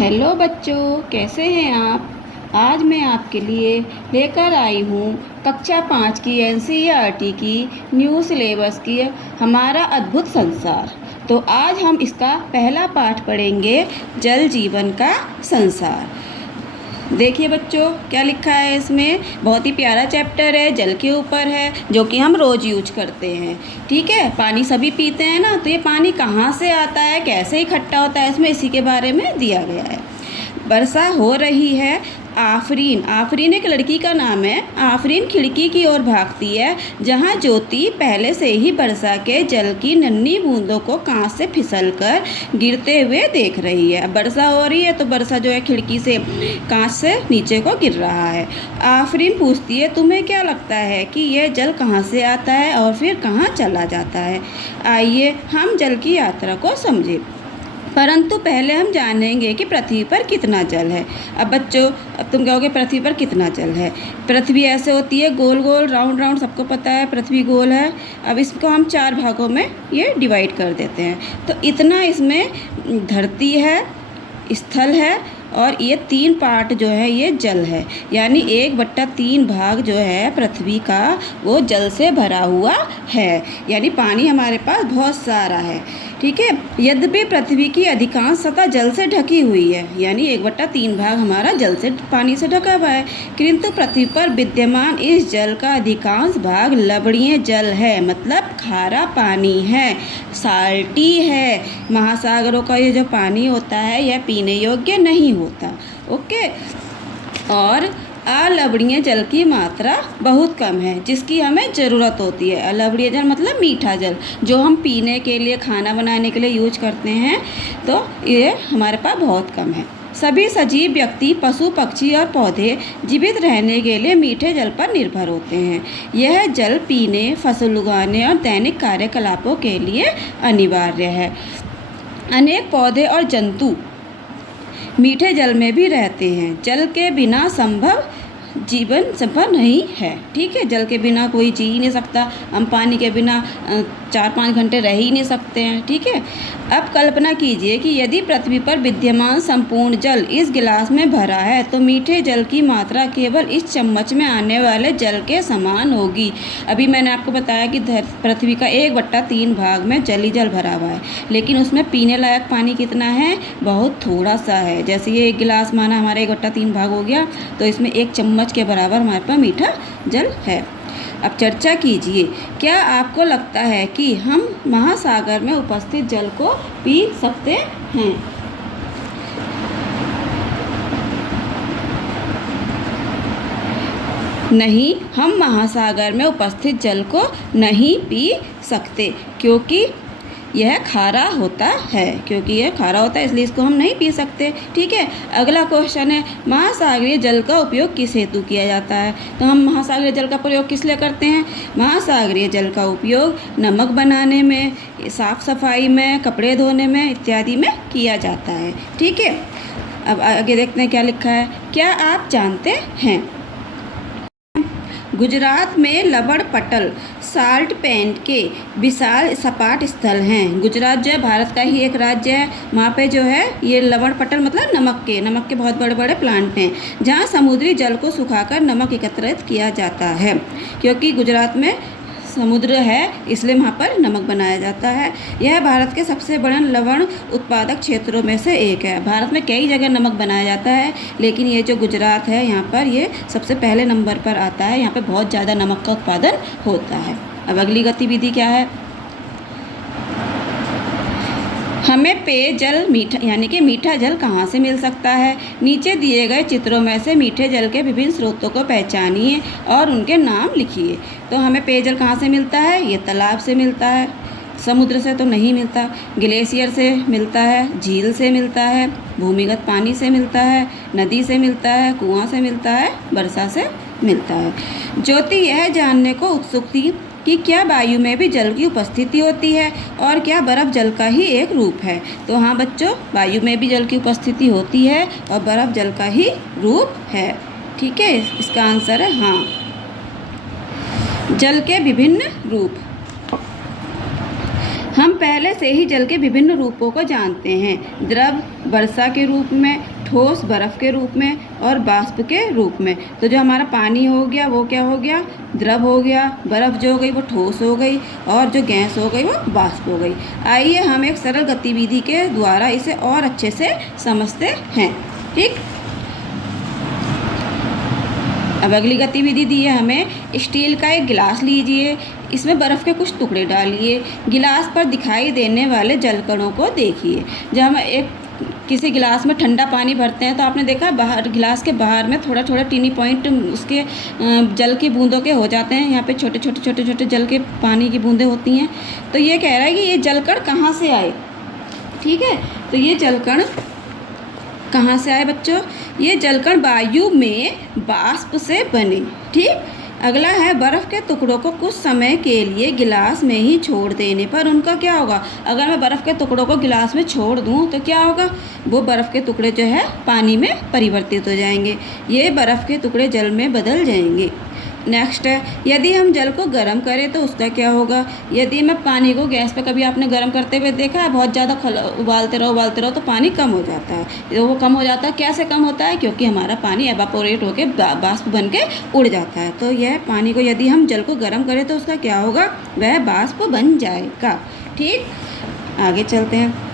Hello बच्चों, कैसे हैं आप। आज मैं आपके लिए लेकर आई हूँ कक्षा 5 की एनसीईआरटी की न्यू सिलेबस की हमारा अद्भुत संसार। तो आज हम इसका पहला पाठ पढ़ेंगे, जल जीवन का संसार। देखिए बच्चों, क्या लिखा है इसमें। बहुत ही प्यारा चैप्टर है, जल के ऊपर है, जो कि हम रोज़ यूज करते हैं। ठीक है, पानी सभी पीते हैं ना, तो ये पानी कहाँ से आता है, कैसे इकट्ठा होता है, इसमें इसी के बारे में दिया गया है। वर्षा हो रही है। आफरीन, आफरीन एक लड़की का नाम है। आफरीन खिड़की की ओर भागती है, जहाँ ज्योति पहले से ही वर्षा के जल की नन्ही बूंदों को कांच से फिसलकर गिरते हुए देख रही है। अब वर्षा हो रही है तो वर्षा जो है खिड़की से कांच से नीचे को गिर रहा है। आफरीन पूछती है, तुम्हें क्या लगता है कि यह जल कहाँ से आता है और फिर कहाँ चला जाता है। आइए हम जल की यात्रा को समझें, परंतु पहले हम जानेंगे कि पृथ्वी पर कितना जल है। अब बच्चों, अब तुम कहोगे पृथ्वी पर कितना जल है। पृथ्वी ऐसे होती है, गोल गोल राउंड राउंड, सबको पता है पृथ्वी गोल है। अब इसको हम 4 भागों में ये डिवाइड कर देते हैं। तो इतना इसमें धरती है, स्थल है, और ये 3 पार्ट जो है ये जल है। यानी 1/3 भाग जो है पृथ्वी का वो जल से भरा हुआ है। यानी पानी हमारे पास बहुत सारा है। ठीक है, यद्यपि पृथ्वी की अधिकांश सतह जल से ढकी हुई है, यानी 1/3 भाग हमारा जल से पानी से ढका हुआ है, किंतु पृथ्वी पर विद्यमान इस जल का अधिकांश भाग लवणीय जल है, मतलब खारा पानी है, साल्टी है। महासागरों का ये जो पानी होता है यह पीने योग्य नहीं होता। ओके, और अलवणीय जल की मात्रा बहुत कम है, जिसकी हमें ज़रूरत होती है। अलवणीय जल मतलब मीठा जल, जो हम पीने के लिए, खाना बनाने के लिए यूज करते हैं, तो ये हमारे पास बहुत कम है। सभी सजीव व्यक्ति, पशु पक्षी और पौधे जीवित रहने के लिए मीठे जल पर निर्भर होते हैं। यह जल पीने, फसल उगाने और दैनिक कार्यकलापों के लिए अनिवार्य है। अनेक पौधे और जंतु मीठे जल में भी रहते हैं। जल के बिना जीवन संभव नहीं है। ठीक है, जल के बिना कोई जी ही नहीं सकता। हम पानी के बिना 4-5 घंटे रह ही नहीं सकते हैं। ठीक है, अब कल्पना कीजिए कि यदि पृथ्वी पर विद्यमान संपूर्ण जल इस गिलास में भरा है, तो मीठे जल की मात्रा केवल इस चम्मच में आने वाले जल के समान होगी। अभी मैंने आपको बताया कि पृथ्वी का 1/3 भाग में जल ही जल भरा हुआ है, लेकिन उसमें पीने लायक पानी कितना है, बहुत थोड़ा सा है। जैसे ये 1 गिलास माना हमारा 1/3 भाग हो गया, तो इसमें 1 चम्मच के बराबर हमारे पास मीठा जल है। अब चर्चा कीजिए, क्या आपको लगता है कि हम महासागर में उपस्थित जल को पी सकते हैं? नहीं, हम महासागर में उपस्थित जल को नहीं पी सकते, क्योंकि यह खारा होता है। इसलिए इसको हम नहीं पी सकते। ठीक है, अगला क्वेश्चन है, महासागरीय जल का उपयोग किस हेतु किया जाता है। तो हम महासागरीय जल का प्रयोग किस लिए करते हैं। महासागरीय जल का उपयोग नमक बनाने में, साफ सफाई में, कपड़े धोने में इत्यादि में किया जाता है। ठीक है, अब आगे देखते हैं क्या लिखा है। क्या आप जानते हैं, गुजरात में लवण पटल, साल्ट पेंट के विशाल सपाट स्थल हैं। गुजरात जो है भारत का ही एक राज्य है। वहाँ पे जो है ये लवण पटल मतलब नमक के बहुत बड़े बड़े प्लांट हैं, जहाँ समुद्री जल को सुखाकर नमक एकत्रित किया जाता है। क्योंकि गुजरात में समुद्र है, इसलिए वहाँ पर नमक बनाया जाता है। यह भारत के सबसे बड़े लवण उत्पादक क्षेत्रों में से एक है। भारत में कई जगह नमक बनाया जाता है, लेकिन ये जो गुजरात है यहाँ पर ये सबसे पहले नंबर पर आता है। यहाँ पर बहुत ज़्यादा नमक का उत्पादन होता है। अब अगली गतिविधि क्या है, हमें पेयजल यानी कि मीठा जल कहाँ से मिल सकता है। नीचे दिए गए चित्रों में से मीठे जल के विभिन्न स्रोतों को पहचानिए और उनके नाम लिखिए। तो हमें पेयजल कहाँ से मिलता है, ये तालाब से मिलता है, समुद्र से तो नहीं मिलता, ग्लेशियर से मिलता है, झील से मिलता है, भूमिगत पानी से मिलता है, नदी से मिलता है, कुआं से मिलता है, वर्षा से मिलता है। ज्योति यह जानने को उत्सुक थी कि क्या वायु में भी जल की उपस्थिति होती है और क्या बर्फ़ जल का ही एक रूप है। तो हाँ बच्चों, वायु में भी जल की उपस्थिति होती है और बर्फ़ जल का ही रूप है। ठीक है, इसका आंसर है हाँ। जल के विभिन्न रूप, हम पहले से ही जल के विभिन्न रूपों को जानते हैं। द्रव वर्षा के रूप में, ठोस बर्फ़ के रूप में और वाष्प के रूप में। तो जो हमारा पानी हो गया वो क्या हो गया, द्रव हो गया, बर्फ़ जो हो गई वो ठोस हो गई और जो गैस हो गई वो वाष्प हो गई। आइए हम एक सरल गतिविधि के द्वारा इसे और अच्छे से समझते हैं। ठीक, अब अगली गतिविधि दी है हमें। स्टील का एक गिलास लीजिए, इसमें बर्फ़ के कुछ टुकड़े डालिए, गिलास पर दिखाई देने वाले जलकणों को देखिए। जब हम किसी गिलास में ठंडा पानी भरते हैं तो आपने देखा बाहर, गिलास के बाहर में थोड़ा थोड़ा टीनी पॉइंट उसके जल की बूंदों के हो जाते हैं। यहाँ पे छोटे छोटे जल के पानी की बूंदें होती हैं। तो ये कह रहा है कि ये जलकण कहाँ से आए। ठीक है, तो ये जलकण कहाँ से आए बच्चों, ये जलकण वायु में वाष्प से बने। ठीक, अगला है बर्फ़ के टुकड़ों को कुछ समय के लिए गिलास में ही छोड़ देने पर उनका क्या होगा। अगर मैं बर्फ़ के टुकड़ों को गिलास में छोड़ दूँ तो क्या होगा, वो बर्फ़ के टुकड़े जो है पानी में परिवर्तित हो जाएंगे। ये बर्फ़ के टुकड़े जल में बदल जाएंगे। नेक्स्ट है, यदि हम जल को गर्म करें तो उसका क्या होगा। यदि मैं पानी को गैस पे, कभी आपने गर्म करते हुए देखा है, बहुत ज़्यादा उबालते रहो तो पानी कम हो जाता है। तो वो कम हो जाता है, कैसे कम होता है, क्योंकि हमारा पानी एवापोरेट होकर वाष्प बन के उड़ जाता है। तो यह पानी को यदि हम जल को गर्म करें तो उसका क्या होगा, वह वाष्प बन जाएगा। ठीक, आगे चलते हैं।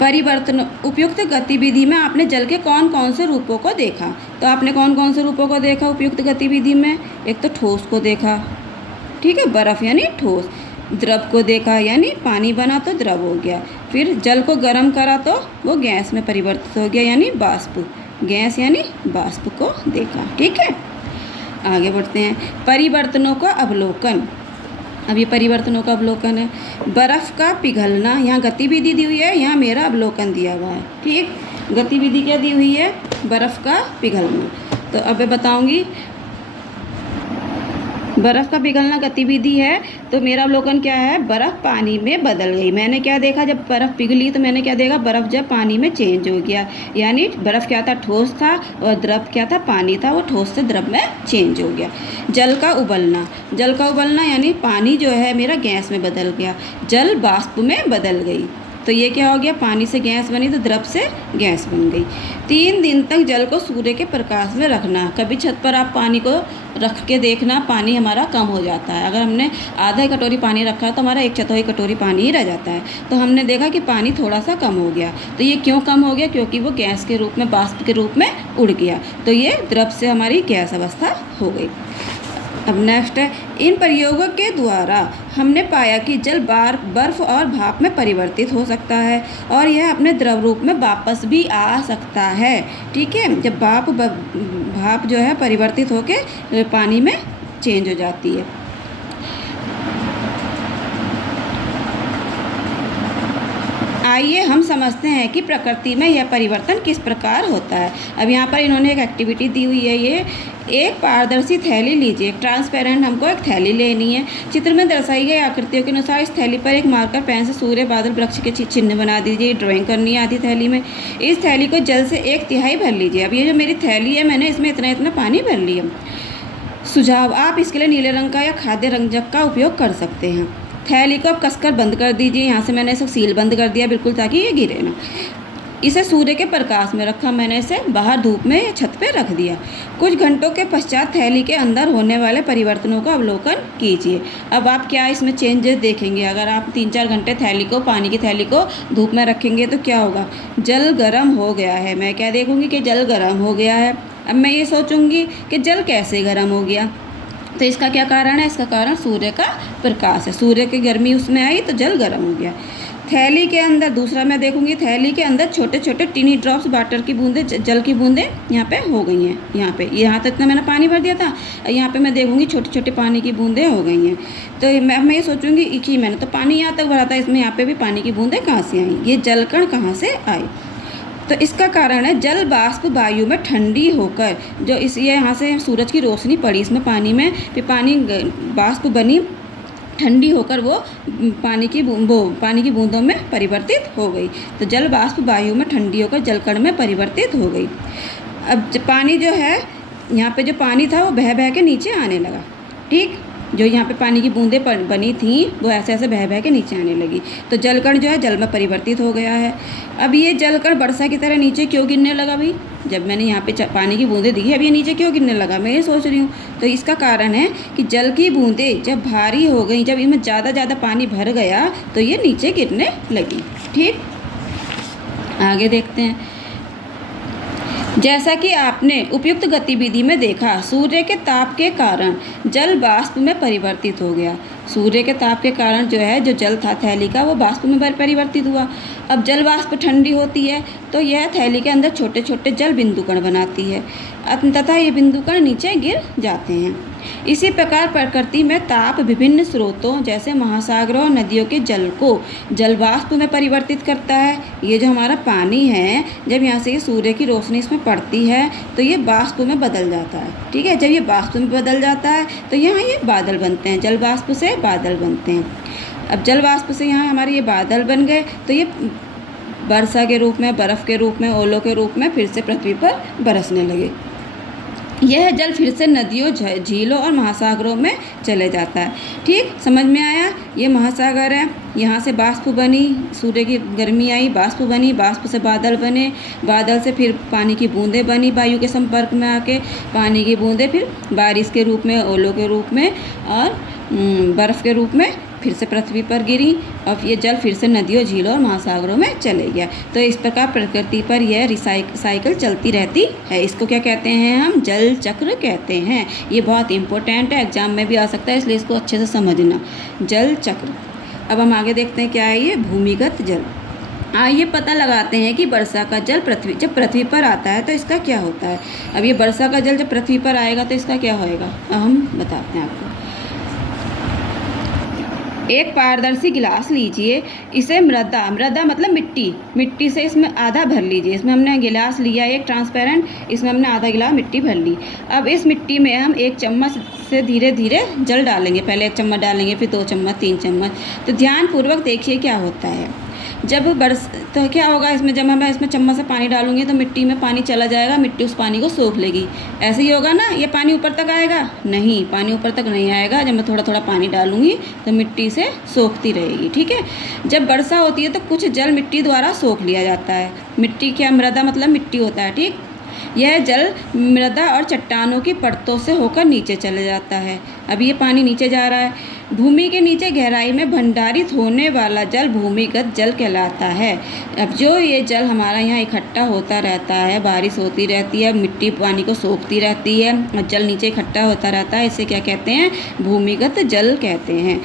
परिवर्तन। उपयुक्त गतिविधि में आपने जल के कौन कौन से रूपों को देखा। तो आपने कौन कौन से रूपों को देखा उपयुक्त गतिविधि में। एक तो ठोस को देखा, ठीक है, बर्फ़ यानी ठोस। द्रव को देखा यानी पानी बना तो द्रव हो गया। फिर जल को गर्म करा तो वो गैस में परिवर्तित हो गया यानी वाष्प, गैस यानी वाष्प को देखा। ठीक है, आगे बढ़ते हैं। परिवर्तनों का अवलोकन। अब ये परिवर्तनों का अवलोकन है। बर्फ़ का पिघलना, यहाँ गतिविधि दी हुई है, यहाँ मेरा अवलोकन दिया हुआ है। ठीक, गतिविधि क्या दी हुई है, बर्फ़ का पिघलना। तो अब मैं बताऊँगी, बर्फ़ का पिघलना गतिविधि है। तो मेरा अवलोकन क्या है, बर्फ़ पानी में बदल गई। मैंने क्या देखा, जब बर्फ़ पिघली तो मैंने क्या देखा, बर्फ़ जब पानी में चेंज हो गया। यानी बर्फ़ क्या था, ठोस था, और द्रव क्या था, पानी था, वो ठोस से द्रव में चेंज हो गया। जल का उबलना। जल का उबलना यानी पानी जो है मेरा गैस में बदल गया, जल वाष्प में बदल गई। तो ये क्या हो गया, पानी से गैस बनी तो द्रव से गैस बन गई। 3 दिन तक जल को सूर्य के प्रकाश में रखना। कभी छत पर आप पानी को रख के देखना, पानी हमारा कम हो जाता है। अगर हमने आधा कटोरी पानी रखा है तो हमारा 1/4 कटोरी पानी ही रह जाता है। तो हमने देखा कि पानी थोड़ा सा कम हो गया। तो ये क्यों कम हो गया, क्योंकि वो गैस के रूप में, वाष्प के रूप में उड़ गया। तो ये द्रव से हमारी गैस अवस्था हो गई। अब नेक्स्ट है, इन प्रयोगों के द्वारा हमने पाया कि जल बर्फ़ और भाप में परिवर्तित हो सकता है और यह अपने द्रव रूप में वापस भी आ सकता है। ठीक है, जब भाप जो है परिवर्तित होकर पानी में चेंज हो जाती है। आइए हम समझते हैं कि प्रकृति में यह परिवर्तन किस प्रकार होता है। अब यहाँ पर इन्होंने एक एक्टिविटी दी हुई है। ये एक पारदर्शी थैली लीजिए, ट्रांसपेरेंट हमको एक थैली लेनी है। चित्र में दर्शाई गई आकृतियों के अनुसार इस थैली पर एक मार्कर पेन से सूर्य, बादल, वृक्ष के चिन्ह बना दीजिए। ड्राइंग करनी है आधी थैली में। इस थैली को जल से 1/3 भर लीजिए। अब ये जो मेरी थैली है, मैंने इसमें इतना इतना पानी भर लिया। सुझाव, आप इसके लिए नीले रंग का या खाद्य रंजक का उपयोग कर सकते हैं। थैली को अब कसकर बंद कर दीजिए। यहाँ से मैंने इसे सील बंद कर दिया बिल्कुल, ताकि ये गिरे ना। इसे सूर्य के प्रकाश में रखा, मैंने इसे बाहर धूप में छत पे रख दिया। कुछ घंटों के पश्चात थैली के अंदर होने वाले परिवर्तनों का अवलोकन कीजिए। अब आप क्या इसमें चेंजेस देखेंगे। अगर आप 3-4 घंटे पानी की थैली को धूप में रखेंगे तो क्या होगा, जल गर्म हो गया है। मैं क्या देखूँगी कि जल गर्म हो गया है। अब मैं ये सोचूंगी कि जल कैसे गर्म हो गया। तो इसका क्या कारण है, इसका कारण सूर्य का प्रकाश है। सूर्य की गर्मी उसमें आई तो जल गर्म हो गया। थैली के अंदर, दूसरा मैं देखूंगी, थैली के अंदर छोटे छोटे टीनी ड्रॉप्स वाटर की बूंदें, जल की बूंदें यहाँ पे हो गई हैं। यहाँ तक इतना मैंने पानी भर दिया था, यहाँ पे मैं देखूंगी छोटे छोटे पानी की बूंदें हो गई हैं। तो मैं ये सोचूंगी कि मैंने तो पानी यहाँ तक भरा था, इसमें यहाँ पे भी पानी की बूंदें कहाँ से आई, ये जलकण कहाँ से आए। तो इसका कारण है जल वाष्प वायु में ठंडी होकर, जो इस ये यहाँ से सूरज की रोशनी पड़ी इसमें पानी में, फिर पानी वाष्प बनी, ठंडी होकर वो पानी की बूंदों में परिवर्तित हो गई। तो जल वाष्प वायु में ठंडी होकर जलकण में परिवर्तित हो गई। अब पानी जो है, यहाँ पे जो पानी था वो बह बह के नीचे आने लगा। ठीक, जो यहाँ पे पानी की बूंदें बनी थी वो ऐसे ऐसे बह बह के नीचे आने लगी। तो जलकण जो है जल में परिवर्तित हो गया है। अब ये जलकण वर्षा की तरह नीचे क्यों गिरने लगा भाई? जब मैंने यहाँ पे पानी की बूंदें दिखी, अब ये नीचे क्यों गिरने लगा, मैं ये सोच रही हूँ। तो इसका कारण है कि जल की बूंदें जब भारी हो गई, जब इनमें ज़्यादा पानी भर गया तो ये नीचे गिरने लगी। ठीक, आगे देखते हैं। जैसा कि आपने उपयुक्त गतिविधि में देखा, सूर्य के ताप के कारण जल वाष्प में परिवर्तित हो गया। सूर्य के ताप के कारण जो है, जो जल था थैली का, वो वाष्प में परिवर्तित हुआ। अब जल वाष्प ठंडी होती है तो यह थैली के अंदर छोटे छोटे जल बिंदुकण बनाती है तथा ये बिंदुकण नीचे गिर जाते हैं। इसी प्रकार प्रकृति में ताप विभिन्न स्रोतों जैसे महासागरों और नदियों के जल को जल वाष्प में परिवर्तित करता है। ये जो हमारा पानी है, जब यहाँ से ये सूर्य की रोशनी इसमें पड़ती है तो ये वाष्प में बदल जाता है। ठीक है, जब ये वाष्प में बदल जाता है तो यहाँ ये बादल बनते हैं, जल वाष्प से बादल बनते हैं। अब जल वाष्प से यहाँ हमारे ये बादल बन गए तो ये वर्षा के रूप में, बर्फ़ के रूप में, ओलों के रूप में फिर से पृथ्वी पर बरसने लगे। यह जल फिर से नदियों, झीलों और महासागरों में चले जाता है। ठीक, समझ में आया? ये महासागर है, यहाँ से वाष्प बनी, सूर्य की गर्मी आई, वाष्प बनी, वाष्प से बादल बने, बादल से फिर पानी की बूंदें बनी, वायु के संपर्क में आके पानी की बूंदें फिर बारिश के रूप में, ओलों के रूप में और बर्फ़ के रूप में फिर से पृथ्वी पर गिरी और ये जल फिर से नदियों, झीलों और महासागरों में चले गया। तो इस प्रकार प्रकृति पर यह साइकिल चलती रहती है। इसको क्या कहते हैं हम? जल चक्र कहते हैं। ये बहुत इंपॉर्टेंट है, एग्जाम में भी आ सकता है, इसलिए इसको अच्छे से समझना, जल चक्र। अब हम आगे देखते हैं क्या है ये भूमिगत जल। आइए पता लगाते हैं कि वर्षा का जल जब पृथ्वी पर आता है तो इसका क्या होता है। अब ये वर्षा का जल जब पृथ्वी पर आएगा तो इसका क्या होएगा, हम बताते हैं आपको। एक पारदर्शी गिलास लीजिए, इसे मृदा मतलब मिट्टी से इसमें आधा भर लीजिए। इसमें हमने गिलास लिया एक ट्रांसपेरेंट, इसमें हमने आधा गिलास मिट्टी भर ली। अब इस मिट्टी में हम 1 चम्मच से धीरे धीरे जल डालेंगे। पहले 1 चम्मच डालेंगे, फिर 2 चम्मच, 3 चम्मच। तो ध्यानपूर्वक देखिए क्या होता है। जब तो क्या होगा, इसमें जब मैं इसमें चम्मच से पानी डालूंगी तो मिट्टी में पानी चला जाएगा, मिट्टी उस पानी को सोख लेगी। ऐसे ही होगा ना, ये पानी ऊपर तक आएगा? नहीं, पानी ऊपर तक नहीं आएगा। जब मैं थोड़ा थोड़ा पानी डालूंगी तो मिट्टी से सोखती रहेगी। ठीक है, जब वर्षा होती है तो कुछ जल मिट्टी द्वारा सोख लिया जाता है। मिट्टी क्या, मृदा मतलब मिट्टी होता है। ठीक, यह जल मृदा और चट्टानों की परतों से होकर नीचे चले जाता है। अब ये पानी नीचे जा रहा है। भूमि के नीचे गहराई में भंडारित होने वाला जल भूमिगत जल कहलाता है। अब जो ये जल हमारा यहाँ इकट्ठा होता रहता है, बारिश होती रहती है, मिट्टी पानी को सोखती रहती है और जल नीचे इकट्ठा होता रहता है, इसे क्या कहते हैं? भूमिगत जल कहते हैं।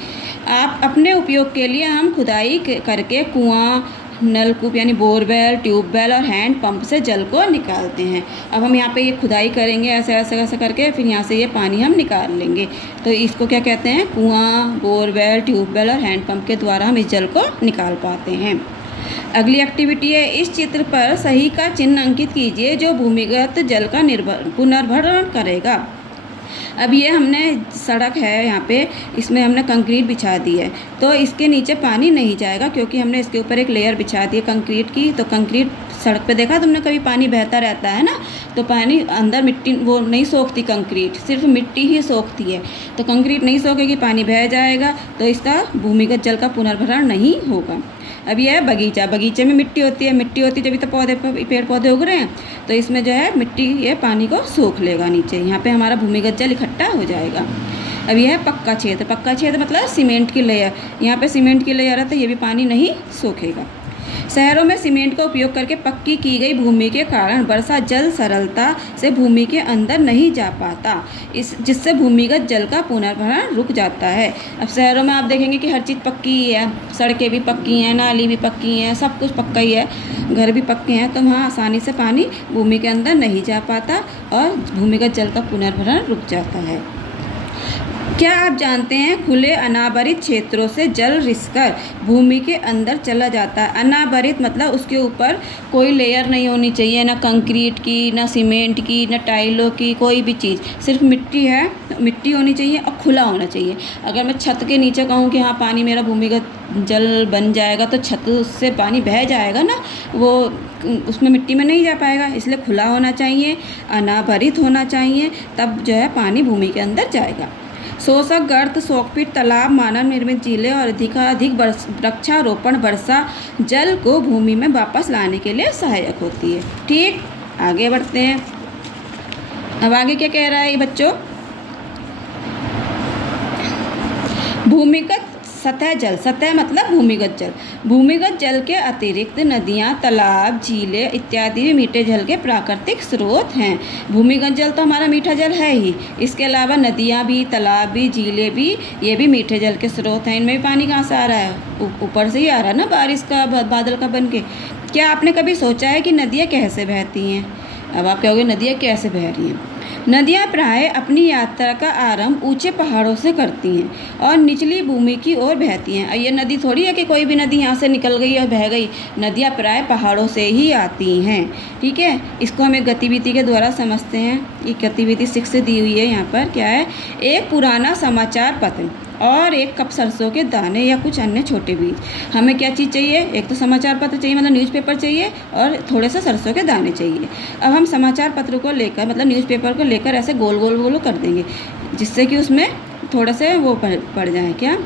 आप अपने उपयोग के लिए हम खुदाई करके कुआं, नलकूप यानी बोरवेल, ट्यूबवेल और हैंड पंप से जल को निकालते हैं। अब हम यहाँ पे ये खुदाई करेंगे ऐसे ऐसे ऐसे करके, फिर यहाँ से ये पानी हम निकाल लेंगे। तो इसको क्या कहते हैं? कुआं, बोरवेल, ट्यूबवेल और हैंड पंप के द्वारा हम इस जल को निकाल पाते हैं। अगली एक्टिविटी है, इस चित्र पर सही का चिन्ह अंकित कीजिए जो भूमिगत जल का पुनर्भरण करेगा। अब ये हमने सड़क है यहाँ पे, इसमें हमने कंक्रीट बिछा दी है तो इसके नीचे पानी नहीं जाएगा क्योंकि हमने इसके ऊपर एक लेयर बिछा दी है कंक्रीट की। तो कंक्रीट सड़क पे देखा तुमने कभी, पानी बहता रहता है ना, तो पानी अंदर मिट्टी वो नहीं सोखती, कंक्रीट सिर्फ मिट्टी ही सोखती है। तो कंक्रीट नहीं सोखेगी, पानी बह जाएगा, तो इसका भूमिगत जल का पुनर्भरण नहीं होगा। अब यह है बगीचा। बगीचे में मिट्टी होती है, जब तो पेड़ पौधे उग रहे हैं, तो इसमें जो है मिट्टी ये पानी को सोख लेगा नीचे, यहाँ पे हमारा भूमिगत जल इकट्ठा हो जाएगा। अब यह है पक्का क्षेत्र। पक्का क्षेत्र मतलब सीमेंट की लेयर, यहाँ पे सीमेंट की लेयर है तो ये भी पानी नहीं सोखेगा। शहरों में सीमेंट का उपयोग करके पक्की की गई भूमि के कारण वर्षा जल सरलता से भूमि के अंदर नहीं जा पाता, जिससे भूमिगत जल का पुनर्भरण रुक जाता है। अब शहरों में आप देखेंगे कि हर चीज़ पक्की ही है, सड़कें भी पक्की हैं, नाली भी पक्की हैं, सब कुछ पक्का ही है, घर भी पक्के हैं, तो वहाँ आसानी से पानी भूमि के अंदर नहीं जा पाता और भूमिगत जल का पुनर्भरण रुक जाता है। क्या आप जानते हैं खुले अनावरित क्षेत्रों से जल रिसकर भूमि के अंदर चला जाता है। अनावरित मतलब उसके ऊपर कोई लेयर नहीं होनी चाहिए, ना कंक्रीट की, ना सीमेंट की, ना टाइलों की, कोई भी चीज़, सिर्फ मिट्टी है, मिट्टी होनी चाहिए और खुला होना चाहिए। अगर मैं छत के नीचे कहूँ कि हाँ पानी मेरा भूमिगत जल बन जाएगा तो छत से पानी बह जाएगा ना, वो उसमें मिट्टी में नहीं जा पाएगा, इसलिए खुला होना चाहिए, अनावरित होना चाहिए, तब जो है पानी भूमि के अंदर जाएगा। शोषक गर्त, शोकपीट, तालाब, मानव निर्मित झीलें और अधिकाधिक वृक्षारोपण वर्षा जल को भूमि में वापस लाने के लिए सहायक होती है। ठीक, आगे बढ़ते हैं। अब आगे क्या कह रहा है ये बच्चों? भूमिगत सतह जल, सतह मतलब भूमिगत जल। भूमिगत जल के अतिरिक्त नदियाँ, तालाब, झीलें इत्यादि भी मीठे जल के प्राकृतिक स्रोत हैं। भूमिगत जल तो हमारा मीठा जल है ही, इसके अलावा नदियाँ भी, तालाब भी, झीलें भी, ये भी मीठे जल के स्रोत हैं। इनमें भी पानी कहाँ से आ रहा है? ऊपर से ही आ रहा है ना, बारिश का, बादल का बन के। क्या आपने कभी सोचा है कि नदियाँ कैसे बहती हैं? अब आप कहोगे नदियाँ कैसे बह रही हैं? नदियाँ प्रायः अपनी यात्रा का आरंभ ऊंचे पहाड़ों से करती हैं और निचली भूमि की ओर बहती हैं। ये नदी थोड़ी है कि कोई भी नदी यहाँ से निकल गई और बह गई। नदियाँ प्रायः पहाड़ों से ही आती हैं। ठीक है, इसको हम एक गतिविधि के द्वारा समझते हैं। ये गतिविधि 6 से दी हुई है। यहाँ पर क्या है? एक पुराना समाचार पत्र और एक कप सरसों के दाने या कुछ अन्य छोटे बीज। हमें क्या चीज़ चाहिए? एक तो समाचार पत्र चाहिए, मतलब न्यूज़पेपर चाहिए, और थोड़े से सरसों के दाने चाहिए। अब हम समाचार पत्र को लेकर, मतलब न्यूज़पेपर को लेकर ऐसे गोल गोल गोल कर देंगे, जिससे कि उसमें थोड़े से वो पड़ जाए, क्या,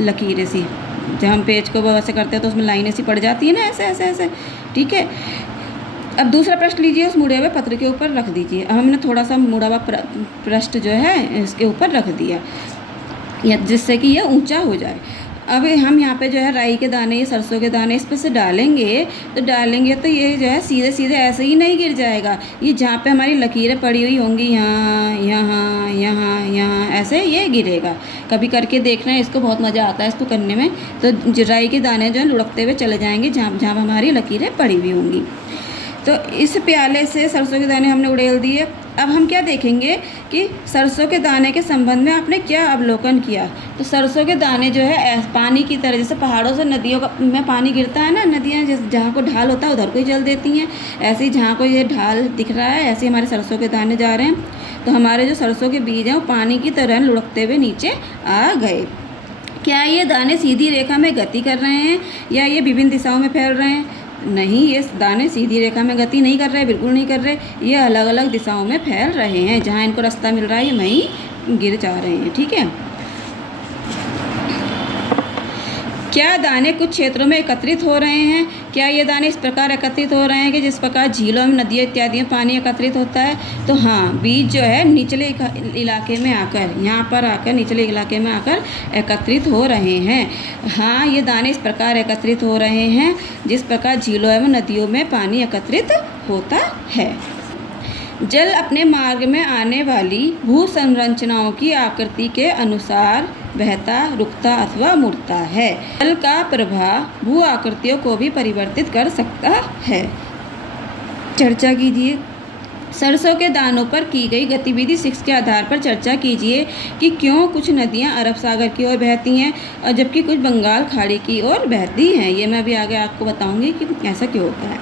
लकीरें सी। जब हम पेज को वैसे करते हैं तो उसमें लाइनें सी पड़ जाती है ना, ऐसे ऐसे ऐसे। ठीक है, अब दूसरा पृष्ठ लीजिए, उस मुड़े हुए पत्र के ऊपर रख दीजिए। अब हमने थोड़ा सा मुड़ा हुआ पृष्ठ जो है इसके ऊपर रख दिया, या जिससे कि यह ऊंचा हो जाए। अब हम यहाँ पे जो है राई के दाने, ये सरसों के दाने इस पर से डालेंगे तो ये जो है सीधे सीधे ऐसे ही नहीं गिर जाएगा। ये जहाँ पे हमारी लकीरें पड़ी हुई होंगी, यहाँ यहाँ यहाँ यहाँ, ऐसे ये गिरेगा। कभी करके देखना है, इसको बहुत मज़ा आता है इसको करने में। तो राई के दाने जो है लुढ़कते हुए चले जाएंगे जहाँ जहाँ हमारी लकीरें पड़ी हुई होंगी। तो इस प्याले से सरसों के दाने हमने उड़ेल दिए। अब हम क्या देखेंगे कि सरसों के दाने के संबंध में आपने क्या अवलोकन किया। तो सरसों के दाने जो है पानी की तरह, जैसे पहाड़ों से नदियों में पानी गिरता है ना, नदियाँ जहाँ को ढाल होता है उधर को ही जल देती हैं, ऐसे ही जहाँ को ये ढाल दिख रहा है ऐसे हमारे सरसों के दाने जा रहे हैं। तो हमारे जो सरसों के बीज हैं वो पानी की तरह लुढ़कते हुए नीचे आ गए। क्या ये दाने सीधी रेखा में गति कर रहे हैं या ये विभिन्न दिशाओं में फैल रहे हैं? नहीं, ये दाने सीधी रेखा में गति नहीं कर रहे, बिल्कुल नहीं कर रहे। ये अलग अलग दिशाओं में फैल रहे हैं, जहाँ इनको रास्ता मिल रहा है ये वहीं गिर जा रहे हैं। ठीक है, क्या दाने कुछ क्षेत्रों में एकत्रित हो रहे हैं? क्या ये दाने इस प्रकार एकत्रित हो रहे हैं कि जिस प्रकार झीलों में, नदियों इत्यादि में पानी एकत्रित होता है? तो हाँ, बीज जो है निचले इलाके में आकर, यहाँ पर आकर निचले इलाके में आकर एकत्रित हो रहे हैं। हाँ, ये दाने इस प्रकार एकत्रित हो रहे हैं जिस प्रकार झीलों एवं नदियों में पानी एकत्रित होता है। जल अपने मार्ग में आने वाली भू संरचनाओं की आकृति के अनुसार बहता, रुकता अथवा मुड़ता है। जल का प्रवाह भू आकृतियों को भी परिवर्तित कर सकता है। चर्चा कीजिए। सरसों के दानों पर की गई गतिविधि 6 के आधार पर चर्चा कीजिए कि क्यों कुछ नदियां अरब सागर की ओर बहती हैं और जबकि कुछ बंगाल खाड़ी की ओर बहती हैं। ये मैं अभी आगे आपको बताऊंगी कि ऐसा क्यों होता है।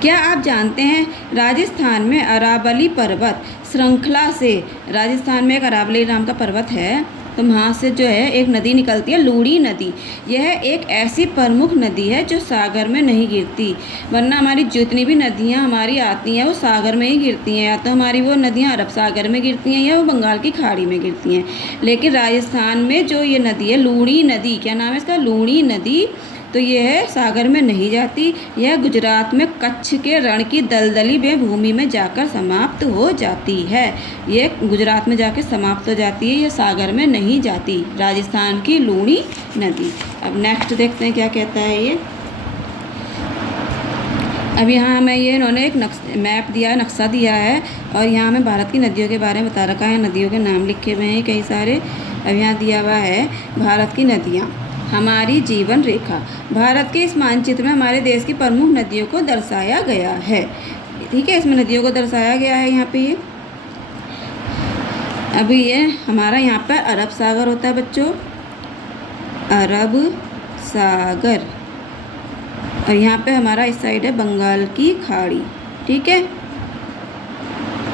क्या आप जानते हैं राजस्थान में अरावली पर्वत श्रृंखला से, राजस्थान में एक अरावली नाम का पर्वत है, तो वहाँ से जो है एक नदी निकलती है, लूणी नदी। यह एक ऐसी प्रमुख नदी है जो सागर में नहीं गिरती, वरना हमारी जितनी भी नदियाँ हमारी आती हैं वो सागर में ही गिरती हैं, या तो हमारी वो नदियाँ अरब सागर में गिरती हैं या वो बंगाल की खाड़ी में गिरती हैं। लेकिन राजस्थान में जो ये नदी है लूणी नदी, क्या नाम है इसका? लूणी नदी, तो ये है सागर में नहीं जाती। यह गुजरात में कच्छ के रण की दलदली में भूमि में जाकर समाप्त हो जाती है। ये गुजरात में जाकर समाप्त हो जाती है, ये सागर में नहीं जाती, राजस्थान की लूणी नदी। अब नेक्स्ट देखते हैं क्या कहता है ये। अब यहाँ हमें ये इन्होंने एक मैप दिया, नक्शा दिया है, और यहाँ हमें भारत की नदियों के बारे में बता रखा है। नदियों के नाम लिखे हुए हैं कई सारे। अब यहाँ दिया हुआ है भारत की नदियाँ, हमारी जीवन रेखा। भारत के इस मानचित्र में हमारे देश की प्रमुख नदियों को दर्शाया गया है। ठीक है, इसमें नदियों को दर्शाया गया है यहाँ पे। ये अभी ये हमारा यहाँ पर अरब सागर होता है बच्चों, अरब सागर, और यहाँ पे हमारा इस साइड है बंगाल की खाड़ी। ठीक है,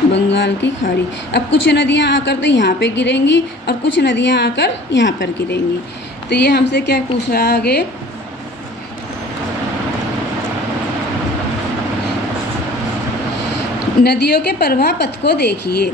बंगाल की खाड़ी। अब कुछ नदियाँ आकर तो यहाँ पे गिरेंगी और कुछ नदियाँ आकर यहाँ पर गिरेंगी। तो ये हमसे क्या पूछ रहा है आगे, नदियों के प्रवाह पथ को देखिए।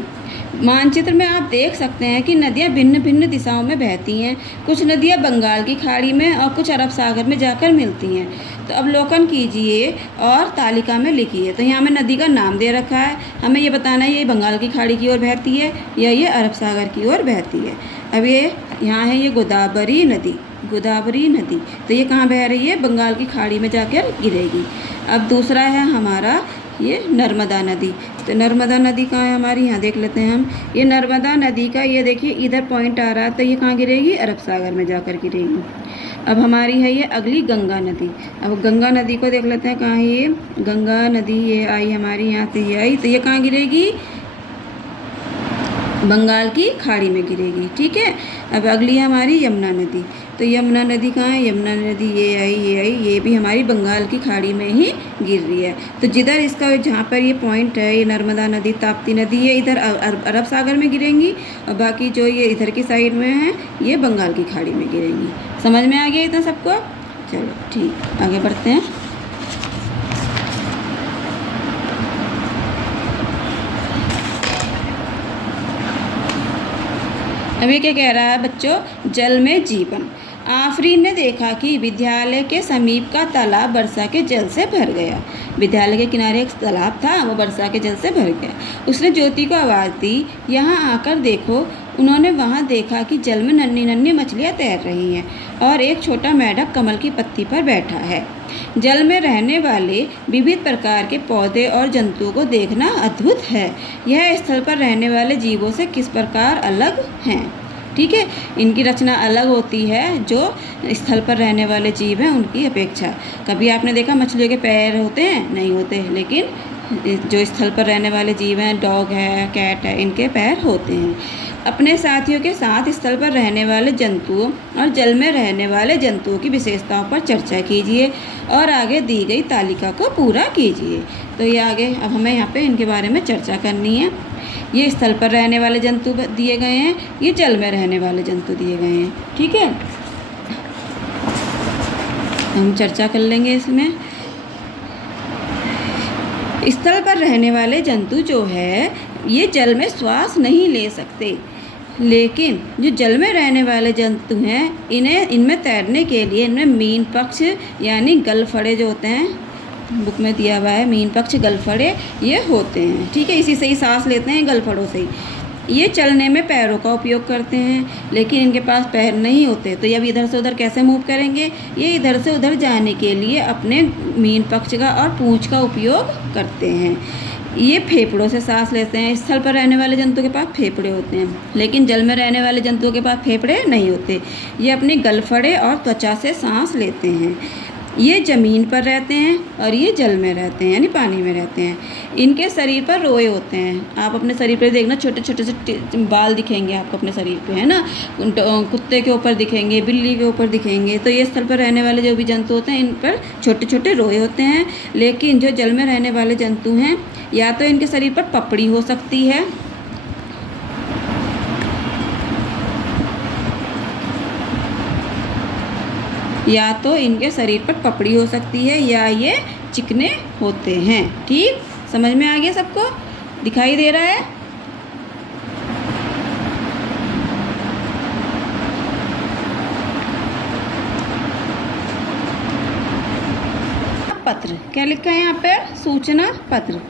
मानचित्र में आप देख सकते हैं कि नदियाँ भिन्न भिन्न दिशाओं में बहती हैं। कुछ नदियाँ बंगाल की खाड़ी में और कुछ अरब सागर में जाकर मिलती हैं। तो अवलोकन कीजिए और तालिका में लिखिए। तो यहाँ हमें नदी का नाम दे रखा है, हमें ये बताना है ये बंगाल की खाड़ी की ओर बहती है या ये अरब सागर की ओर बहती है। अब ये यहाँ है ये गोदावरी नदी, गोदावरी नदी, तो ये कहाँ बह रही है? बंगाल की खाड़ी में जाकर गिरेगी। अब दूसरा है हमारा ये नर्मदा नदी। तो नर्मदा नदी कहाँ है हमारी? यहाँ देख लेते हैं हम। ये नर्मदा नदी का ये देखिए इधर पॉइंट आ रहा है, तो ये कहाँ गिरेगी? अरब सागर में जाकर गिरेगी। अब हमारी है ये अगली गंगा नदी। अब गंगा नदी को देख लेते हैं कहाँ है ये गंगा नदी। ये आई हमारी, यहाँ से ये आई, तो ये कहाँ गिरेगी? बंगाल की खाड़ी में गिरेगी। ठीक है। अब अगली है हमारी यमुना नदी। तो यमुना नदी कहाँ है? यमुना नदी ये आई, ये आई, ये भी हमारी बंगाल की खाड़ी में ही गिर रही है। तो जिधर इसका जहाँ पर ये पॉइंट है, ये नर्मदा नदी, ताप्ती नदी, ये इधर अरब सागर में गिरेंगी और बाकी जो ये इधर की साइड में है ये बंगाल की खाड़ी में गिरेंगी। समझ में आ गया इतना सबको? चलो ठीक, आगे बढ़ते हैं। अब ये क्या कह रहा है बच्चों? जल में जीवन। आफरीन ने देखा कि विद्यालय के समीप का तालाब वर्षा के जल से भर गया। विद्यालय के किनारे एक तालाब था, वो वर्षा के जल से भर गया। उसने ज्योति को आवाज़ दी, यहाँ आकर देखो। उन्होंने वहाँ देखा कि जल में नन्ही नन्ही मछलियाँ तैर रही हैं और एक छोटा मेंढक कमल की पत्ती पर बैठा है। जल में रहने वाले विविध प्रकार के पौधे और जंतुओं को देखना अद्भुत है। यह स्थल पर रहने वाले जीवों से किस प्रकार अलग हैं? ठीक है, इनकी रचना अलग होती है जो स्थल पर रहने वाले जीव हैं उनकी अपेक्षा। कभी आपने देखा मछलियों के पैर होते हैं? नहीं होते, लेकिन जो स्थल पर रहने वाले जीव हैं, डॉग है, कैट है, इनके पैर होते हैं। अपने साथियों के साथ स्थल पर रहने वाले जंतुओं और जल में रहने वाले जंतुओं की विशेषताओं पर चर्चा कीजिए और आगे दी गई तालिका को पूरा कीजिए। तो ये आगे अब हमें यहाँ पे इनके बारे में चर्चा करनी है। ये स्थल पर रहने वाले जंतु दिए गए हैं, ये जल में रहने वाले जंतु दिए गए हैं। ठीक है, हम चर्चा कर लेंगे इसमें। स्थल पर रहने वाले जंतु जो है ये जल में श्वास नहीं ले सकते, लेकिन जो जल में रहने वाले जंतु हैं इनमें तैरने के लिए इनमें मीन पक्ष यानी गलफड़े जो होते हैं, बुक में दिया हुआ है मीन पक्ष गलफड़े, ये होते हैं। ठीक है, इसी से ही सांस लेते हैं, गलफड़ों से ही। ये चलने में पैरों का उपयोग करते हैं, लेकिन इनके पास पैर नहीं होते, तो ये अब इधर से उधर कैसे मूव करेंगे? ये इधर से उधर जाने के लिए अपने मीन पक्ष का और पूंछ का उपयोग करते हैं। ये फेफड़ों से सांस लेते हैं। स्थल पर रहने वाले जंतुओं के पास फेफड़े होते हैं, लेकिन जल में रहने वाले जंतुओं के पास फेफड़े नहीं होते। ये अपने गलफड़े और त्वचा से सांस लेते हैं। ये ज़मीन पर रहते हैं और ये जल में रहते हैं यानी पानी में रहते हैं। इनके शरीर पर रोए होते हैं। आप अपने शरीर पर देखना, छोटे छोटे से बाल दिखेंगे आपको अपने शरीर पे, है ना। कुत्ते के ऊपर दिखेंगे, बिल्ली के ऊपर दिखेंगे। तो ये स्थल पर रहने वाले जो भी जंतु होते हैं इन पर छोटे छोटे रोए होते हैं। लेकिन जो जल में रहने वाले जंतु हैं या तो इनके शरीर पर पपड़ी हो सकती है, या तो इनके शरीर पर पपड़ी हो सकती है या ये चिकने होते हैं। ठीक, समझ में आ गया सबको? दिखाई दे रहा है? पत्र क्या लिखा है यहाँ पर? सूचना पत्र।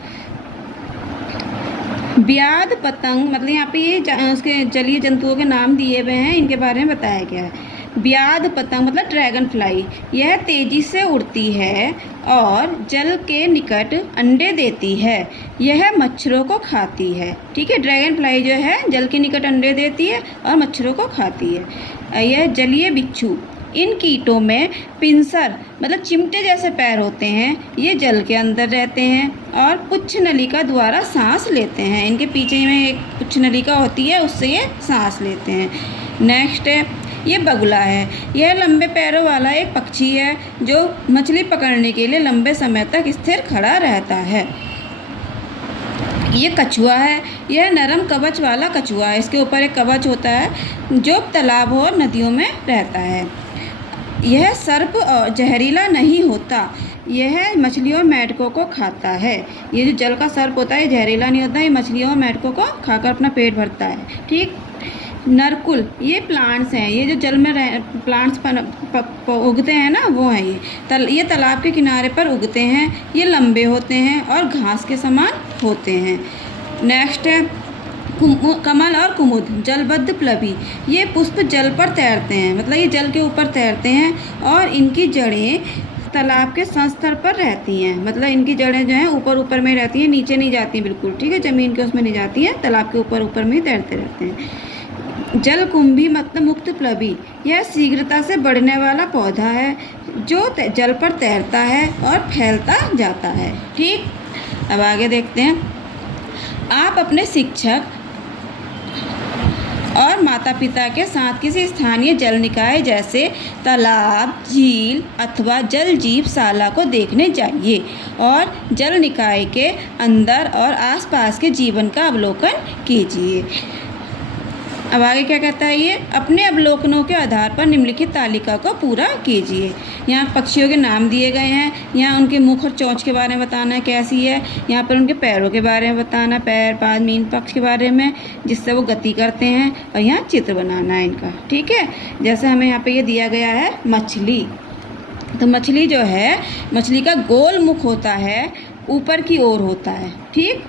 व्याध पतंग मतलब यहाँ पे ये उसके जलीय जंतुओं के नाम दिए हुए हैं, इनके बारे में बताया गया है। व्याध पतंग मतलब ड्रैगन फ्लाई, यह तेजी से उड़ती है और जल के निकट अंडे देती है। यह मच्छरों को खाती है। ठीक है, ड्रैगन फ्लाई जो है जल के निकट अंडे देती है और मच्छरों को खाती है। यह जलीय बिच्छू, इन कीटों में पिंसर मतलब चिमटे जैसे पैर होते हैं। ये जल के अंदर रहते हैं और पुच्छ नलिका द्वारा सांस लेते हैं। इनके पीछे में एक पुच्छ नलिका होती है, उससे ये सांस लेते हैं। नेक्स्ट है ये बगुला है। यह लंबे पैरों वाला एक पक्षी है जो मछली पकड़ने के लिए लंबे समय तक स्थिर खड़ा रहता है। ये कछुआ है। यह नरम कवच वाला कछुआ है। इसके ऊपर एक कवच होता है जो तालाब और नदियों में रहता है। यह सर्प और जहरीला नहीं होता। यह मछलियों और मेढकों को खाता है। ये जो जल का सर्प होता है जहरीला नहीं होता है, ये मछलियों और मेढकों को खाकर अपना पेट भरता है। ठीक। नरकुल, ये प्लांट्स हैं, ये जो जल में प्लांट्स उगते हैं ना, वो हैं ये तालाब के किनारे पर उगते हैं। ये लंबे होते हैं और घास के समान होते हैं। नेक्स्ट है कमल और कुमुद, जलबद्ध प्लवी, ये पुष्प जल पर तैरते हैं, मतलब ये जल के ऊपर तैरते हैं और इनकी जड़ें तालाब के संस्तर पर रहती हैं, मतलब इनकी जड़ें जो हैं ऊपर ऊपर में रहती हैं, नीचे नहीं जाती हैं बिल्कुल। ठीक है, ज़मीन के उसमें नहीं जाती हैं, तालाब के ऊपर ऊपर में ही तैरते रहते हैं। जलकुंभी मतलब मुक्त प्लवी, यह शीघ्रता से बढ़ने वाला पौधा है जो जल पर तैरता है और फैलता जाता है। ठीक। अब आगे देखते हैं। आप अपने शिक्षक और माता पिता के साथ किसी स्थानीय जल निकाय जैसे तालाब, झील अथवा जल जीवशाला को देखने जाइए और जल निकाय के अंदर और आसपास के जीवन का अवलोकन कीजिए। अब आगे क्या कहता है ये, अपने अवलोकनों के आधार पर निम्नलिखित तालिका को पूरा कीजिए। यहाँ पक्षियों के नाम दिए गए हैं, यहाँ उनके मुख और चोंच के बारे में बताना है कैसी है, यहाँ पर उनके पैरों के बारे में बताना, पैर, पाद, मीन पक्ष के बारे में जिससे वो गति करते हैं, और यहाँ चित्र बनाना है इनका। ठीक है, जैसे हमें यहाँ पे ये दिया गया है मछली, तो मछली जो है, मछली का गोल मुख होता है, ऊपर की ओर होता है। ठीक,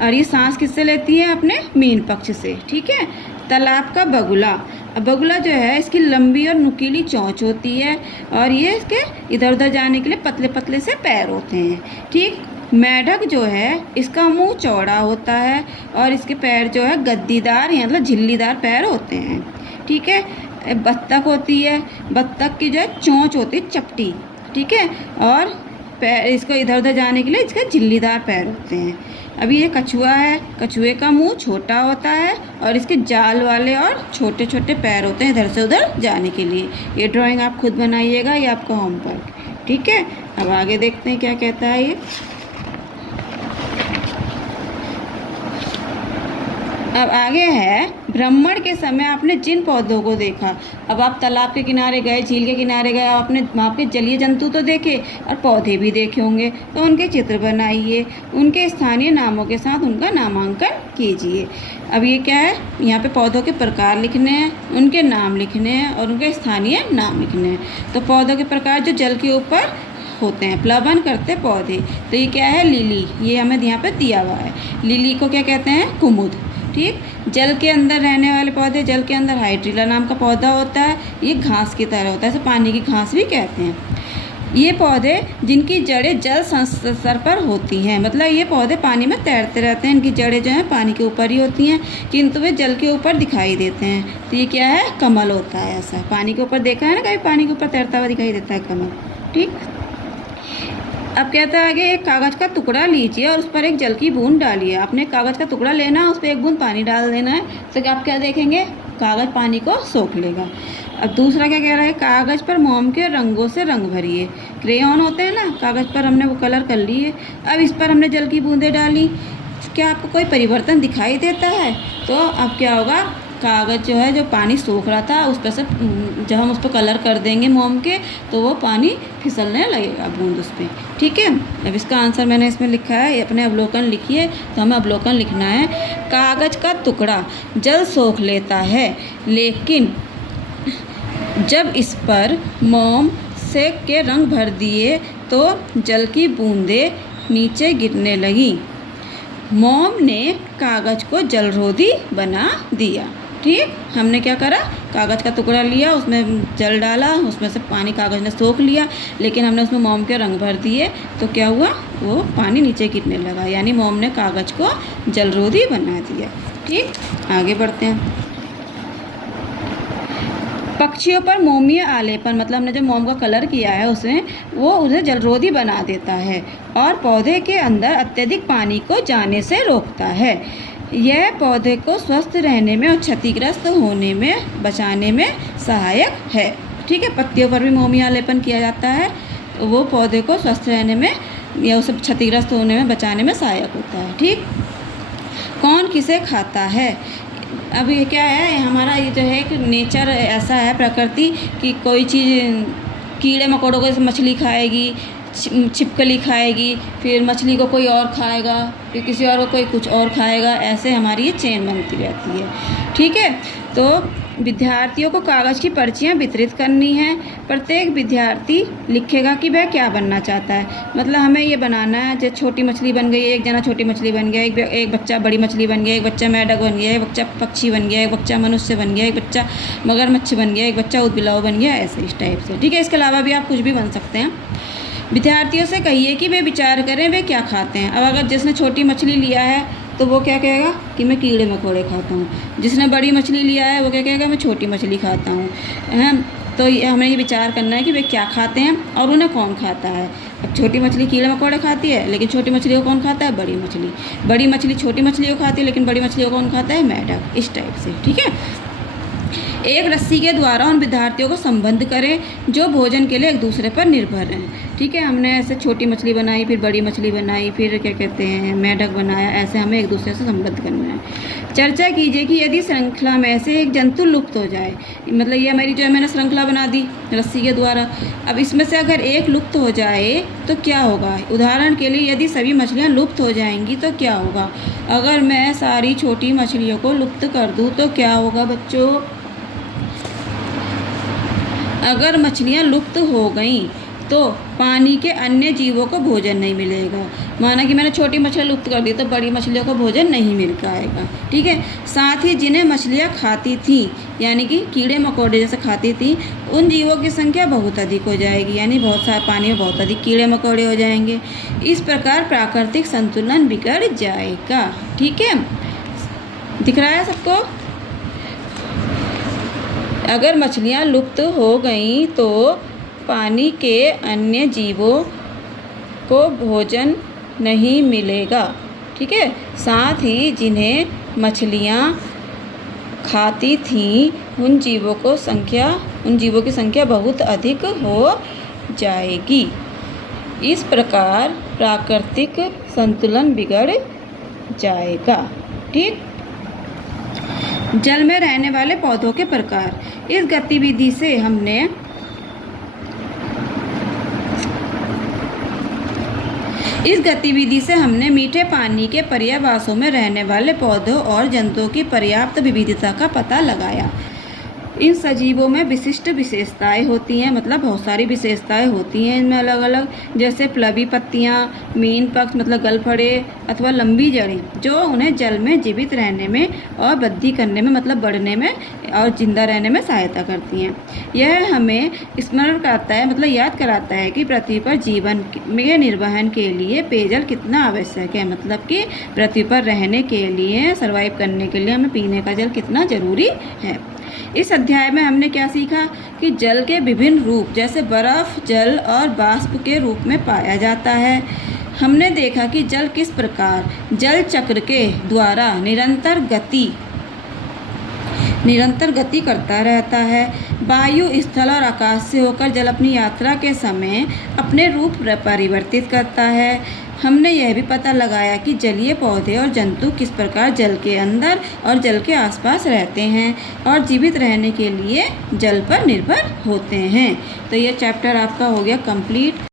और ये सांस किससे लेती है, अपने मीन पक्ष से। ठीक है। तालाब का बगुला, बगुला जो है इसकी लंबी और नुकीली चोंच होती है और ये इसके इधर उधर जाने के लिए पतले पतले से पैर होते हैं। ठीक। मेढक जो है इसका मुंह चौड़ा होता है और इसके पैर जो है गद्दीदार या मतलब झिल्लीदार पैर होते हैं। ठीक है। बत्तख होती है, बत्तख की जो है चोंच होती है चपटी। ठीक है, और पैर इसको इधर उधर जाने के लिए इसके झिल्लीदार पैर होते हैं। अभी ये कछुआ है, कछुए का मुंह छोटा होता है और इसके जाल वाले और छोटे छोटे पैर होते हैं इधर से उधर जाने के लिए। ये ड्राइंग आप खुद बनाइएगा, ये आपका होमवर्क। ठीक है। अब आगे देखते हैं क्या कहता है ये। अब आगे है, भ्रमण के समय आपने जिन पौधों को देखा। अब आप तालाब के किनारे गए, झील के किनारे गए, आपने वहाँ पे जलीय जंतु तो देखे और पौधे भी देखे होंगे, तो उनके चित्र बनाइए, उनके स्थानीय नामों के साथ उनका नामांकन कीजिए। अब ये क्या है, यहाँ पे पौधों के प्रकार लिखने हैं, उनके नाम लिखने हैं और उनके स्थानीय नाम लिखने हैं। तो पौधों के प्रकार जो जल के ऊपर होते हैं, प्लवन करते पौधे, तो ये क्या है, लिली, ये हमें यहाँ पे दिया हुआ है। लिली को क्या कहते हैं, कुमुद। ठीक। जल के अंदर रहने वाले पौधे, जल के अंदर हाइड्रिला नाम का पौधा होता है, ये घास की तरह होता है, इसे पानी की घास भी कहते हैं। ये पौधे जिनकी जड़ें जल संस्तर पर होती हैं, मतलब ये पौधे पानी में तैरते रहते हैं, इनकी जड़ें जो हैं पानी के ऊपर ही होती हैं किंतु वे जल के ऊपर दिखाई देते हैं। तो ये क्या है, कमल होता है। ऐसा पानी के ऊपर देखा है ना, कभी पानी के ऊपर तैरता हुआ दिखाई देता है कमल। ठीक। अब कहता है आगे, एक कागज़ का टुकड़ा लीजिए और उस पर एक जल की बूंद डालिए। आपने कागज़ का टुकड़ा लेना है, उस पर एक बूंद पानी डाल देना है, तो आप क्या देखेंगे, कागज़ पानी को सोख लेगा। अब दूसरा क्या कह रहा है, कागज़ पर मोम के रंगों से रंग भरिए। क्रेयॉन होते हैं ना, कागज़ पर हमने वो कलर कर लिए, अब इस पर हमने जल की बूंदें डाली, क्या आपको कोई परिवर्तन दिखाई देता है? तो अब क्या होगा, कागज़ जो है, जो पानी सोख रहा था उस पर से जब हम उस पर कलर कर देंगे मोम के, तो वो पानी फिसलने लगेगा बूंद उस पर। ठीक है। अब इसका आंसर मैंने इसमें लिखा है, अपने अवलोकन लिखिए। तो हमें अवलोकन लिखना है, कागज़ का टुकड़ा जल सोख लेता है, लेकिन जब इस पर मोम से के रंग भर दिए तो जल की बूंदें नीचे गिरने लगी। मोम ने कागज़ को जलरोधी बना दिया। ठीक। हमने क्या करा, कागज़ का टुकड़ा लिया, उसमें जल डाला, उसमें से पानी कागज़ ने सोख लिया, लेकिन हमने उसमें मोम के रंग भर दिए तो क्या हुआ, वो पानी नीचे गिरने लगा, यानी मोम ने कागज़ को जलरोधी बना दिया। ठीक। आगे बढ़ते हैं। पक्षियों पर मोमीय आलेपन, मतलब हमने जो मोम का कलर किया है उसमें, वो उसे जलरोधी बना देता है और पौधे के अंदर अत्यधिक पानी को जाने से रोकता है। यह पौधे को स्वस्थ रहने में और क्षतिग्रस्त होने में बचाने में सहायक है। ठीक है। पत्तियों पर भी मोमी आलेपन किया जाता है, तो वो पौधे को स्वस्थ रहने में या उसे क्षतिग्रस्त होने में बचाने में सहायक होता है। ठीक। कौन किसे खाता है, अब ये क्या है, हमारा ये जो है कि नेचर ऐसा है, प्रकृति, कि कोई चीज़ कीड़े मकोड़ों को जैसे मछली खाएगी, छिपकली खाएगी, फिर मछली को कोई और खाएगा, फिर किसी और को कोई कुछ और खाएगा, ऐसे हमारी ये चेन बनती रहती है। ठीक है, तो विद्यार्थियों को कागज़ की पर्चियाँ वितरित करनी है। प्रत्येक विद्यार्थी लिखेगा कि वह क्या बनना चाहता है। मतलब हमें ये बनाना है, जैसे छोटी मछली बन गई, एक जना छोटी मछली बन गया, एक बच्चा बड़ी मछली बन गया, एक बच्चा मेंढक बन गया, एक बच्चा पक्षी बन गया, एक बच्चा मनुष्य बन गया, एक बच्चा मगरमच्छ बन गया, एक बच्चा ऊदबिलाव बन गया, ऐसे इस टाइप से। ठीक है, इसके अलावा भी आप कुछ भी बन सकते हैं। विद्यार्थियों से कहिए कि वे विचार करें वे क्या खाते हैं। अब अगर जिसने छोटी मछली लिया है तो वो क्या कहेगा कि मैं कीड़े मकोड़े खाता हूँ। जिसने बड़ी मछली लिया है वो क्या कहेगा, मैं छोटी मछली खाता हूँ। तो हमें ये विचार करना है कि वे क्या खाते हैं और उन्हें कौन खाता है। अब छोटी मछली कीड़े मकोड़े खाती है, लेकिन छोटी मछली को कौन खाता है, बड़ी मछली। बड़ी मछली छोटी मछली को खाती है, लेकिन बड़ी मछली को कौन खाता है, मेंढक। इस टाइप से। ठीक है, एक रस्सी के द्वारा उन विद्यार्थियों को संबद्ध करें जो भोजन के लिए एक दूसरे पर निर्भर हैं। ठीक है, हमने ऐसे छोटी मछली बनाई, फिर बड़ी मछली बनाई, फिर क्या कहते हैं मेंढक बनाया, ऐसे हमें एक दूसरे से संबद्ध करना है। चर्चा कीजिए कि यदि श्रृंखला में से एक जंतु लुप्त हो जाए, मतलब ये हमारी जो है मैंने श्रृंखला बना दी रस्सी के द्वारा। अब इसमें से अगर एक लुप्त हो जाए तो क्या होगा। उदाहरण के लिए यदि सभी मछलियाँ लुप्त हो जाएंगी तो क्या होगा। अगर मैं सारी छोटी मछलियों को लुप्त कर दूँ तो क्या होगा बच्चों। अगर मछलियाँ लुप्त हो गईं तो पानी के अन्य जीवों को भोजन नहीं मिलेगा। माना कि मैंने छोटी मछलियाँ लुप्त कर दी तो बड़ी मछलियों को भोजन नहीं मिल पाएगा। ठीक है, साथ ही जिन्हें मछलियाँ खाती थीं, यानी कि कीड़े मकोड़े जैसे खाती थी, उन जीवों की संख्या बहुत अधिक हो जाएगी, यानी बहुत सारे पानी में बहुत अधिक कीड़े मकोड़े हो जाएंगे। इस प्रकार प्राकृतिक संतुलन बिगड़ जाएगा। ठीक है, दिख रहा है सबको। अगर मछलियाँ लुप्त हो गईं तो पानी के अन्य जीवों को भोजन नहीं मिलेगा। ठीक है, साथ ही जिन्हें मछलियाँ खाती थीं उन जीवों की संख्या बहुत अधिक हो जाएगी। इस प्रकार प्राकृतिक संतुलन बिगड़ जाएगा। ठीक, जल में रहने वाले पौधों के प्रकार। इस गतिविधि से हमने मीठे पानी के पर्यावासों में रहने वाले पौधों और जंतुओं की पर्याप्त विविधता का पता लगाया। इन सजीवों में विशिष्ट विशेषताएं होती हैं, मतलब बहुत सारी विशेषताएं होती हैं इनमें अलग अलग, जैसे प्लवी पत्तियां, मीन पक्ष मतलब गलफड़े अथवा लंबी जड़ें, जो उन्हें जल में जीवित रहने में और वृद्धि करने में मतलब बढ़ने में और जिंदा रहने में सहायता करती हैं। यह हमें स्मरण कराता है, मतलब याद कराता है कि पृथ्वी पर जीवन में निर्वहन के लिए पेयजल कितना आवश्यक है। मतलब कि पृथ्वी पर रहने के लिए, सर्वाइव करने के लिए हमें पीने का जल कितना ज़रूरी है। इस अध्याय में हमने क्या सीखा कि जल के विभिन्न रूप जैसे बर्फ, जल और वाष्प के रूप में पाया जाता है। हमने देखा कि जल किस प्रकार जल चक्र के द्वारा निरंतर गति करता रहता है। वायु, स्थल और आकाश से होकर जल अपनी यात्रा के समय अपने रूप परिवर्तित करता है। हमने यह भी पता लगाया कि जलीय पौधे और जंतु किस प्रकार जल के अंदर और जल के आसपास रहते हैं और जीवित रहने के लिए जल पर निर्भर होते हैं। तो यह चैप्टर आपका हो गया कंप्लीट।